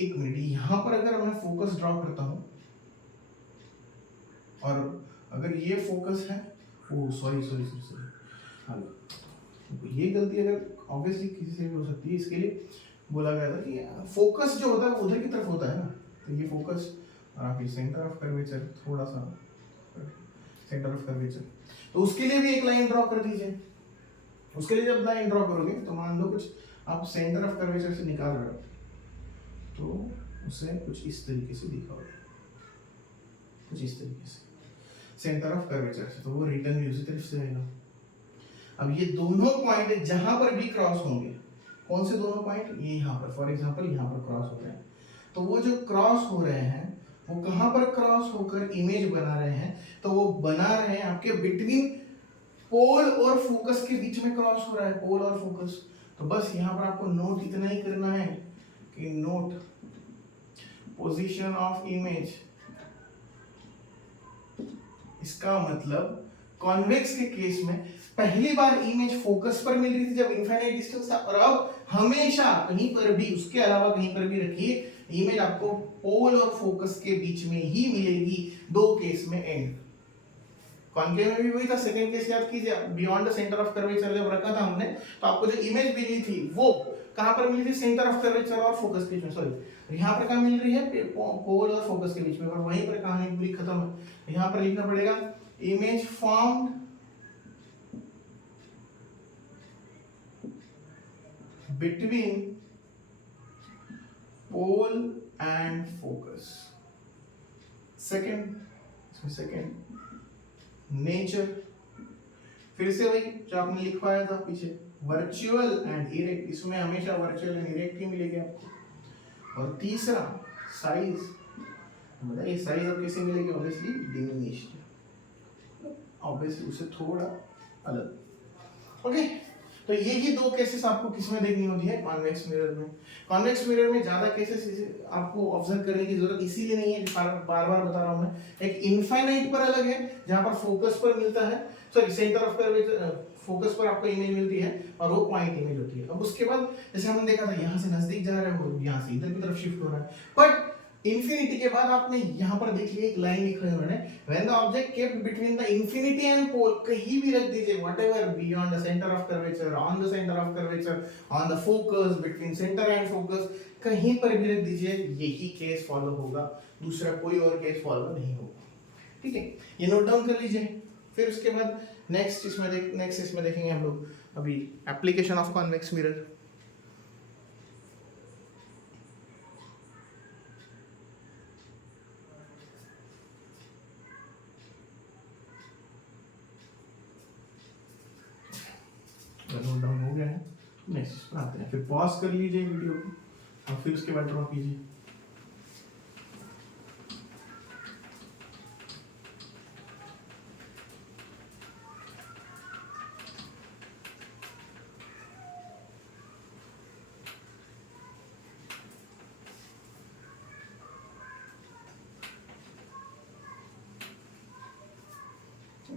एक मिनट, यहाँ पर अगर मैं फोकस ड्रॉ करता हूँ और अगर ये फोकस है, ओ सॉरी, हाँ, ये गलती अगर ऑब्वियसली किसी से भी हो सकती है, इसके लिए बोला गया था कि फोकस जो होता है वो उधर की तरफ होता है ना, तो ये फोकस और आप ये सेंटर ऑफ कर्वेचर, थोड़ा सा सेंटर ऑफ कर्वेचर, तो उसके लिए भी एक लाइन ड्रॉ कर दीजिए। उसके लिए जब लाइन ड्रॉ करोगे तो मान लो कुछ आप सेंटर ऑफ कर्वेचर से निकाल रहे हो, तो उसे कुछ इस तरीके से दिखाओगे, कुछ इस तरीके से सेंटर ऑफ कर्वेचर से, तो वो रिटर्न भी उसी तरफ से आएगा। अब ये दोनों पॉइंट जहां पर भी क्रॉस होंगे, कौन से दोनों पॉइंट, ये यहाँ पर फॉर एग्जांपल यहाँ पर क्रॉस हो रहे हैं, तो वो जो क्रॉस हो रहे हैं वो कहां पर क्रॉस होकर इमेज बना रहे हैं, तो वो बना रहे हैं आपके बिटवीन पोल और फोकस के बीच में क्रॉस हो रहा है, पोल और फोकस। तो बस यहाँ पर आपको नोट इतना ही करना है कि नोट पोजीशन ऑफ इमेज, इसका मतलब कॉन्वेक्स के केस में पहली बार इमेज फोकस पर मिल रही थी जब इनफाइनाइट डिस्टेंस था, और अब हमेशा कहीं पर भी, उसके अलावा कहीं पर भी रखिए, इमेज आपको पोल और फोकस के बीच में ही मिलेगी, दो केस में एंड। कॉन्केव में भी वही था, सेकंड केस याद कीजिए, beyond the centre of curvature जब रखा था हमने, तो आपको जो इमेज मिली थी वो कहां पर मिली थी, सेंटर ऑफ कर्वेचर और फोकस के बीच में, सॉरी यहाँ पर कहां मिल रही है, पोल और फोकस के बीच में, और वहीं पर कहानी पूरी खत्म है। यहाँ पर लिखना पड़ेगा image formed between pole and focus। Second nature, फिर से वही जो आपने लिखवाया था पीछे, वर्चुअल एंड इरेक्ट, इसमें हमेशा वर्चुअल एंड इरेक्ट ही मिलेगी आपको। और तीसरा साइज, बताइए साइज अब कैसे मिलेगी, ऑब्वियसली डिमिनिश्ड, ऑब्वियसली उससे थोड़ा अलग। ओके, तो ये ही दो केसेस आपको किसमें देखनी होती है, कॉन्वेक्स मिरर में। कॉन्वेक्स मिरर में ज्यादा केसेस आपको ऑब्जर्व करने की जरूरत इसीलिए नहीं है, बार बार बता रहा हूं मैं, एक इनफाइनाइट पर अलग है जहां पर फोकस पर मिलता है, sorry centre of curvature, focus पर आपको इमेज मिलती है और वो पॉइंट इमेज होती है। अब उसके बाद जैसे हमने देखा था, यहाँ से नजदीक जा रहा है वो, यहाँ से इधर की तरफ शिफ्ट हो रहा है, बट इंफिनिटी के बाद आपने यहाँ पर देख लिया एक लाइन लिखी है उन्होंने, when the object kept between the infinity and pole, कहीं भी रख दीजिए, whatever beyond the centre of curvature, on the centre of curvature, on the focus, between centre and focus, कहीं पर भी रख दीजिए, यही केस फॉलो होगा, दूसरा कोई और केस फॉलो नहीं होगा। ठीक है, ये नोट डाउन कर लीजिए। फिर उसके बाद नेक्स्ट इसमें देखेंगे हम लोग अभी application of convex mirror. Note down हो गया है, नेक्स्ट आते हैं, फिर पॉज कर लीजिए वीडियो को और फिर उसके बाद ड्रॉ कीजिए।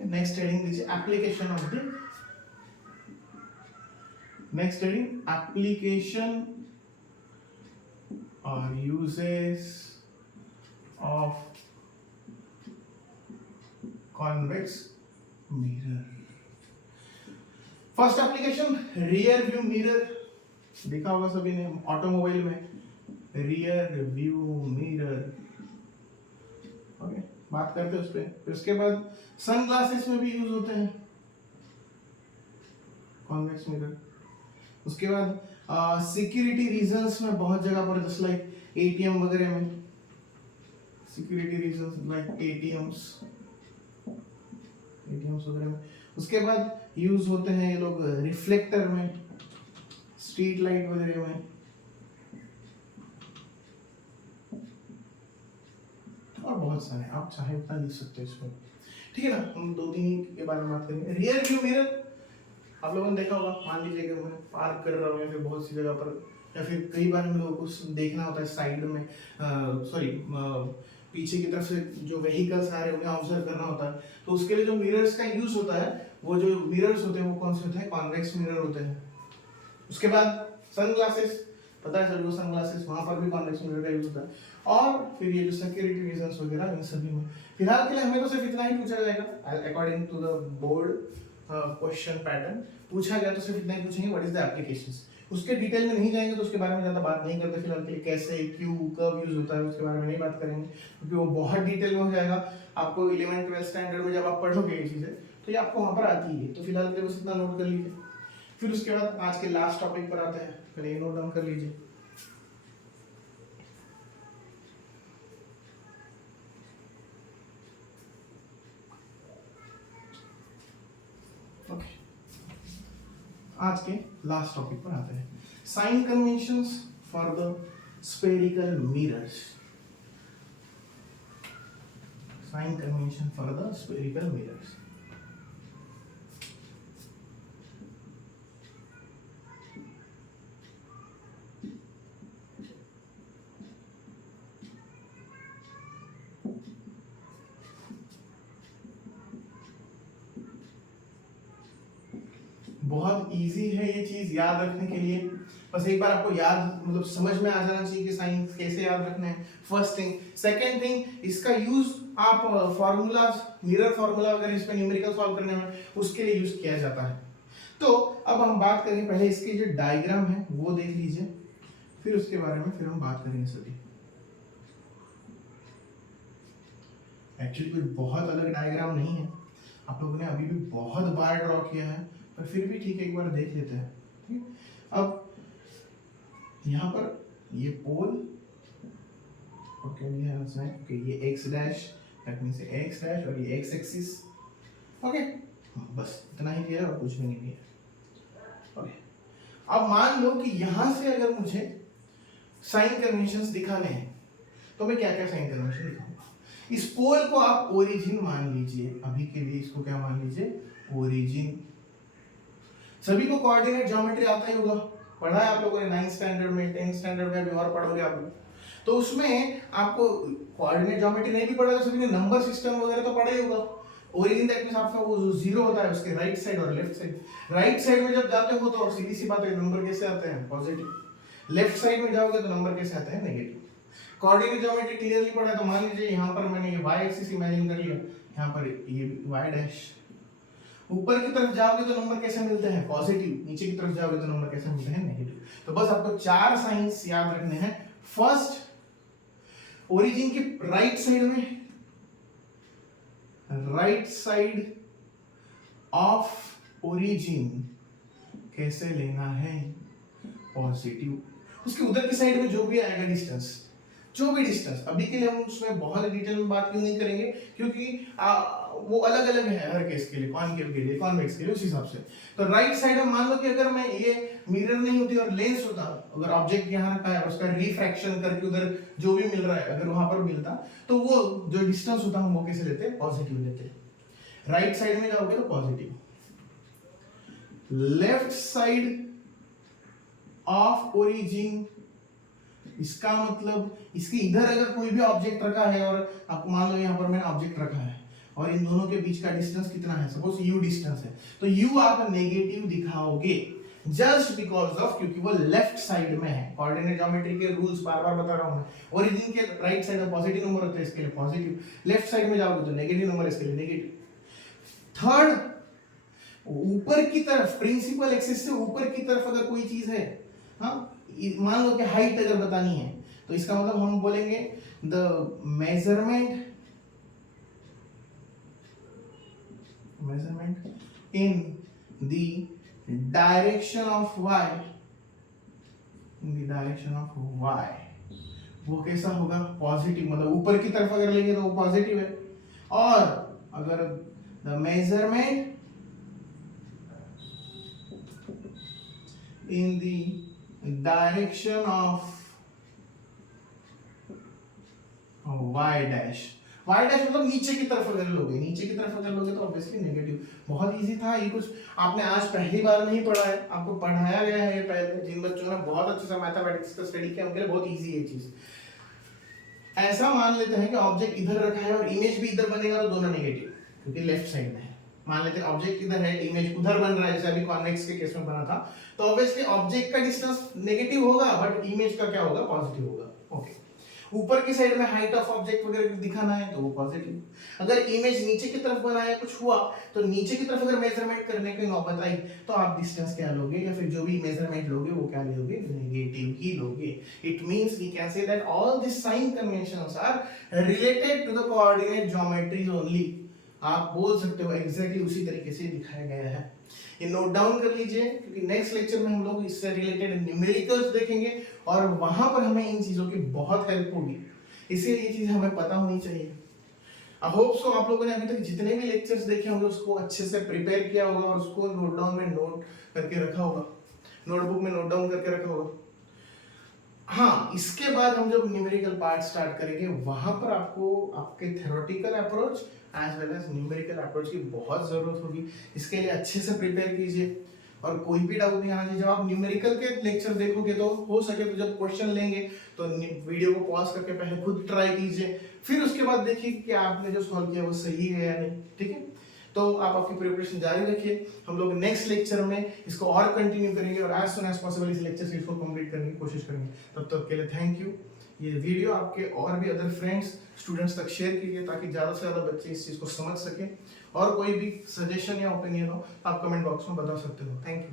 नेक्स्ट हेडिंग लीजिए, application of the, next heading application और uses of convex mirror. First application rear view mirror, देखा होगा सभी ने ऑटोमोबाइल में रियर व्यू मिरर। ओके, बात करते हैं उस पर। फिर उसके बाद सनग्लासेस में भी यूज होते हैं कॉन्वेक्स मिरर। उसके बाद सिक्योरिटी रीजंस में बहुत जगह पर, जस्ट लाइक एटीएम वगैरह में, सिक्योरिटी रीजंस लाइक एटीएम्स वगैरह में। उसके बाद यूज होते हैं ये लोग रिफ्लेक्टर में, स्ट्रीट लाइट वगैरह में, और बहुत सारे, आप चाहे उतना लिख सकते हैं इसमें, ठीक है ना। हम दो तीन के बारे में बात करेंगे। रियर व्यू मिरर आप लोगों ने देखा होगा, मान लीजिए कि मैं पार्क कर रहा हूँ या फिर बहुत सी जगह पर, या फिर कई बार हम लोगों को देखना होता है साइड में, पीछे की तरफ से जो व्हीकल्स आ रहे हैं उन्हें ऑब्जर्व करना होता है, तो उसके लिए जो मिरर्स का यूज होता है, वो जो मिरर्स होते हैं वो कौन से होते हैं, कॉन्वेक्स मिरर होते हैं। उसके बाद सनग्लासेस, पता है सर, वो सनग्लासेस वहां पर भी कॉन्वेक्स मिरर का यूज होता है। और फिर ये जो सिक्योरिटी रीजंस वगैरह, इन सभी में फिलहाल के लिए हमें तो सिर्फ इतना ही पूछा जाएगा according to the board question pattern. पूछा गया तो सिर्फ इतना ही पूछेंगे, व्हाट इज द एप्लीकेशंस। उसके डिटेल में नहीं जाएंगे, तो उसके बारे में ज़्यादा बात नहीं करते फिलहाल के लिए। कैसे, क्यों, कब यूज होता है, उसके बारे में नहीं बात करेंगे, क्योंकि वो बहुत डिटेल में हो जाएगा। आपको 11th 12th स्टैंडर्ड में जब आप पढ़ोगे ये चीज़ें, तो ये आपको वहाँ पर आती है। तो फिलहाल के लिए बस इतना नोट कर लीजिए। फिर उसके बाद आज के लास्ट टॉपिक पर आते हैं, पहले ये नोट डाउन कर लीजिए। ओके, आज के लास्ट टॉपिक पर आते हैं, sign conventions for the spherical mirrors. Sign convention for the spherical mirrors. बहुत इजी है ये चीज याद रखने के लिए, बस एक बार आपको याद मतलब समझ में आ जाना चाहिए कि साइन कैसे याद रखना है, फर्स्ट थिंग। सेकंड थिंग, इसका यूज आप फॉर्मूला, मिरर फॉर्मूला वगैरह इसमें न्यूमेरिकल सॉल्व करने में उसके लिए यूज किया जाता है। तो अब हम बात करेंगे, पहले इसके जो डायग्राम है वो देख लीजिए, फिर उसके बारे में फिर हम बात करेंगे सभी। एक्चुअली कोई बहुत अलग डायग्राम नहीं है, आप लोगों ने अभी भी बहुत बार ड्रॉ किया है, पर फिर भी ठीक है, एक बार देख लेते हैं। ठीक, अब यहाँ पर ये पोल, ओके, ये x dash, that means x dash, और ये एक्स एक्सिस। ओके, बस इतना ही किया और कुछ भी नहीं किया। ओके, अब मान लो कि यहाँ से अगर मुझे साइन कन्वेंशंस दिखाने हैं, तो मैं क्या क्या साइन कन्वेंशन दिखाऊंगा। इस पोल को आप ओरिजिन मान लीजिए, अभी के लिए इसको क्या मान लीजिए, ओरिजिन। सभी को कोऑर्डिनेट ज्योमेट्री आता ही होगा, पढ़ा है आप लोगों ने 9th स्टैंडर्ड में, 10th स्टैंडर्ड में, अभी और पढ़ोगे आप लोग। तो उसमें आपको कोऑर्डिनेट ज्योमेट्री नहीं भी पढ़ा तो सभी ने नंबर सिस्टम वगैरह तो पढ़ा ही होगा। ओरिजिन दैट मींस आपका वो जो जीरो होता है उसके राइट साइड और लेफ्ट साइड। राइट साइड में जब जाते हो तो सीधी सी बात है, नंबर कैसे आते हैं, पॉजिटिव। लेफ्ट साइड में जाओगे तो नंबर कैसे आते हैं, नेगेटिव। कोऑर्डिनेट ज्योमेट्री क्लियरली पढ़ा है, तो मान लीजिए यहाँ पर मैंने ये वाई एक्सिस इमेजिन कर लिया, यहाँ पर ये वाई डैश। ऊपर की तरफ जाओगे तो नंबर कैसे मिलते हैं, पॉजिटिव। नीचे की तरफ जाओगे तो नंबर कैसे मिलते हैं, नेगेटिव। तो बस आपको चार साइंस याद रखने हैं। फर्स्ट, ओरिजिन के राइट साइड में, राइट साइड ऑफ ओरिजिन कैसे लेना है, पॉजिटिव। उसके उधर की साइड में जो भी आएगा डिस्टेंस, जो भी डिस्टेंस, अभी के लिए हम उसमें बहुत डिटेल में बात क्यों नहीं करेंगे, क्योंकि वो अलग अलग है हर केस के लिए, कॉनकेव के लिए, कॉन्वेक्स के लिए, उस हिसाब से। तो राइट साइड में मान लो कि अगर मैं ये मिरर नहीं होती और लेंस होता, अगर ऑब्जेक्ट यहाँ रखा है और उसका रिफ्रैक्शन करके उधर जो भी मिल रहा है अगर वहां पर मिलता, तो वो जो डिस्टेंस होता हम वो कैसे लेते, पॉजिटिव लेते। राइट साइड में जाओगे तो positive. Left side of origin, इसका मतलब इसके इधर अगर कोई भी ऑब्जेक्ट रखा है और आपको मान लो यहाँ पर मैंने ऑब्जेक्ट रखा है और इन दोनों के बीच का डिस्टेंस कितना है, सपोज u डिस्टेंस है, तो u आप नेगेटिव दिखाओगे जस्ट बिकॉज ऑफ, क्योंकि वो लेफ्ट साइड में है। कोऑर्डिनेट ज्योमेट्री के रूल्स बार बार बता रहा हूं मैं। ओरिजिन के राइट साइड में पॉजिटिव नंबर होते हैं, इसके लिए पॉजिटिव। लेफ्ट साइड में जाओगे तो नेगेटिव नंबर, इसके लिए नेगेटिव। थर्ड, ऊपर की तरफ प्रिंसिपल एक्सिस से ऊपर की तरफ अगर कोई चीज है, हाँ, मान लो कि हाइट अगर बतानी है तो इसका मतलब हम बोलेंगे the measurement in the direction of Y, वो कैसा होगा, पॉजिटिव, मतलब ऊपर की तरफ अगर लेंगे तो वो पॉजिटिव है। और अगर the measurement in the direction of y dash, y dash मतलब नीचे की तरफ अगर लोगे, नीचे की तरफ अगर लोगे तो ऑब्वियसली नेगेटिव। बहुत इजी था ये, कुछ आपने आज पहली बार नहीं पढ़ा है, आपको पढ़ाया गया है ये पहले। जिन बच्चों ने बहुत अच्छे से मैथमेटिक्स का स्टडी किया उनके लिए बहुत इजी है ये चीज। ऐसा मान लेते हैं कि ऑब्जेक्ट इधर रखा है और इमेज भी इधर बनेगा तो दोनों नेगेटिव, क्योंकि लेफ्ट साइड में है। मान लेते हैं ऑब्जेक्ट इधर है, इमेज उधर बन रहा है, जैसे अभी कॉन्वेक्स के केस में बना था, तो ऑब्वियसली ऑब्जेक्ट का डिस्टेंस नेगेटिव होगा बट इमेज का क्या होगा, पॉजिटिव होगा। ओके, ऊपर की साइड में हाइट ऑफ ऑब्जेक्ट वगैरह दिखाना है तो वो पॉजिटिव। अगर इमेज नीचे की तरफ बनाया कुछ हुआ तो नीचे की तरफ अगर मेजरमेंट करने की नौबत आई तो आप डिस्टेंस क्या लोगे, या फिर जो भी मेजरमेंट लोगे वो क्या लोगे, नेगेटिव ही लोगे। It means we can say that all this sign conventions are related to the coordinate geometries only. आप बोल सकते हो एग्जैक्टली उसी तरीके से दिखाया गया है। ये नोट डाउन कर लीजिए, क्योंकि नेक्स्ट लेक्चर में हम लोग इससे रिलेटेड न्यूमेरिकल्स देखेंगे और वहां पर हमें इन चीजों की बहुत हेल्प होगी, इसलिए ये चीज हमें पता होनी चाहिए। आई होप सो आप लोगों ने अभी तक जितने भी लेक्चर्स देखे होंगे उसको अच्छे से प्रिपेयर किया होगा और उसको नोट डाउन में नोट करके रखा होगा, नोटबुक में नोट डाउन करके रखा होगा। हाँ, इसके बाद हम जब न्यूमेरिकल पार्ट स्टार्ट करेंगे वहां पर आपको आपके theoretical approach as well as numerical approach की बहुत जरूरत होगी। इसके लिए अच्छे से प्रिपेयर कीजिए और कोई भी डाउट नहीं आना चाहिए। जब आप न्यूमेरिकल के लेक्चर देखोगे तो हो सके तो जब क्वेश्चन लेंगे तो वीडियो को पॉज करके पहले खुद ट्राई कीजिए, फिर उसके बाद देखिए कि आपने जो सॉल्व किया वो सही है या नहीं। ठीक है, तो आप आपकी प्रिपरेशन जारी रखिए। हम लोग नेक्स्ट लेक्चर में इसको और कंटिन्यू करेंगे और एज सुन एज पॉसिबल इस लेक्चर से इसको कंप्लीट करने की कोशिश करेंगे। तब तक के लिए थैंक यू। ये वीडियो आपके और भी अदर फ्रेंड्स स्टूडेंट्स तक शेयर कीजिए ताकि ज़्यादा से ज़्यादा बच्चे इस चीज़ को समझ सकें। और कोई भी सजेशन या ओपिनियन हो आप कमेंट बॉक्स में बता सकते हो। Thank you.